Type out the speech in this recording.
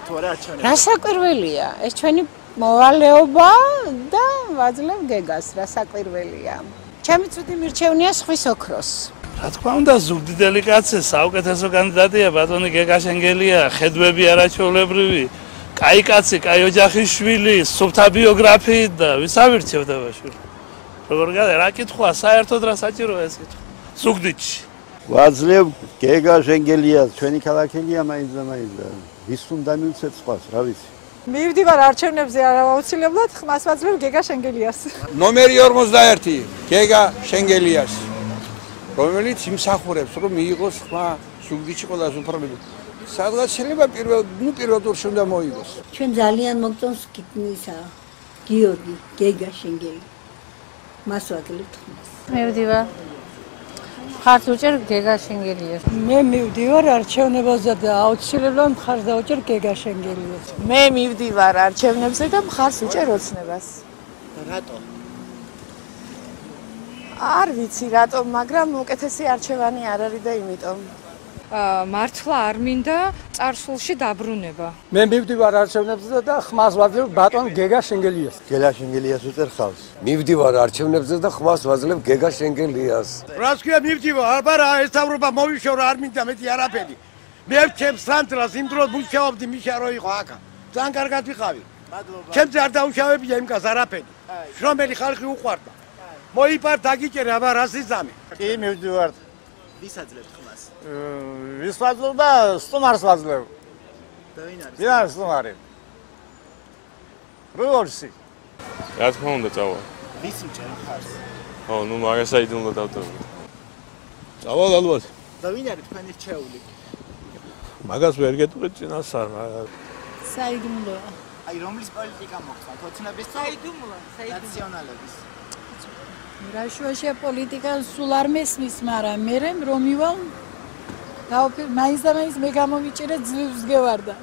გახართ თუ არა არჩევნებში? რა საკვირველია? ეს ჩვენი მოვალეობა და ვაძლევ გეგას, რა საკვირველია. ჩემი წუთი მირჩევნია სხვის ოქროს. რა თქმა უნდა, ზუგდიდელი კაცი, საუკეთესო კანდიდატია ბატონი გეგა შენგელია, ხედვები არაჩვეულებრივი, კაი კაცი, კაი ოჯახის შვილი, სუფთა ბიოგრაფიით და ვის ავირჩევ დავაშვილი. როგორ გადა, რა კითხვა, საერთოდ რა საჭიროა ეს კითხვა. ზუგდიდში. ვაძლევ გეგა შენგელიას, ჩვენი ქალაქელია მაინც და მაინც. ვის უნდა მივცეთ სხვას, რა ვიცი. მივდივარ არჩევნებზე აუცილებლად ხმას ვაძლევ გეგა შენგელიას. ნომერი 41 გეგა შენგელიას. რომელიც იმსახურებს რომ მიიღოს ხმა ზუგდიდში ყველას უფრობები. სადღაც შეიძლება პირველ ტურში უნდა მოიგოს. ჩვენ ძალიან მოგწონს ისა გიორგი გეგა შენგელი. მას ვაძლევთ ხმას. მივდივარ. ხართ უჭერ გეგა შენგელიას. მე მივდივარ არჩევნებაზე და აუცილებლად მხარს დავუჭერ გეგა შენგელიას. მე მივდივარ არჩევნებზე და მხარს უჭერ ოცნებას. რატო? არ ვიცი რატომ, მაგრამ უკეთესი არჩევანი არ არის და იმიტომ. მართლა არ მინდა წარსულში დაბრუნება. მე მივდივარ არჩევნებზე და ხმას ვაძლევ ბატონ გეგა შენგელიას. გეგა შენგელიას უწერ ხალხს. მივდივარ არჩევნებზე და ხმას ვაძლევ გეგა შენგელიას. რას ქვია მივდივარ, აბარა ესავრობა მოვიშორო არ მინდა მეტი არაფერი. მე ჩემს სანტრას იმ დროს მუშაობდი მიშა რო იყო აქა. ძალიან კარგად ვიყავი. მადლობა. ჩემს არ დაუშავებია იმ კაც არაფერი. შრომელი ხალხი უყვარდა. მოიპარ დაგიჭერა აბა რა სიზამი. კი მივდივარ. ვის აძლევთ ხმას? ვის ვაძლევ და სტუმარს ვაძლევ. და ვინ არის? ვინ არის სტუმარი? რუსი. რა თქმა უნდა წავალ. ვის უჭერ ხარს? ო, ნუ მაგასაიდ უნდა დავტოვო. წავალ ალბათ. და ვინ არის თქვენი რჩეული? მაგას ვერ გეტყვით წინასწარ, მაგრამ საიდუმლო. აი რომლის პოლიტიკა მოგწონთ? ოცნების საიდუმლო, ნაციონალების. რაშუაშია პოლიტიკა სულ არ მესმის, მაგრამ მე რომ მივალ მაინც და მაინც მე გამომიჭერე ძლივს გევარდა.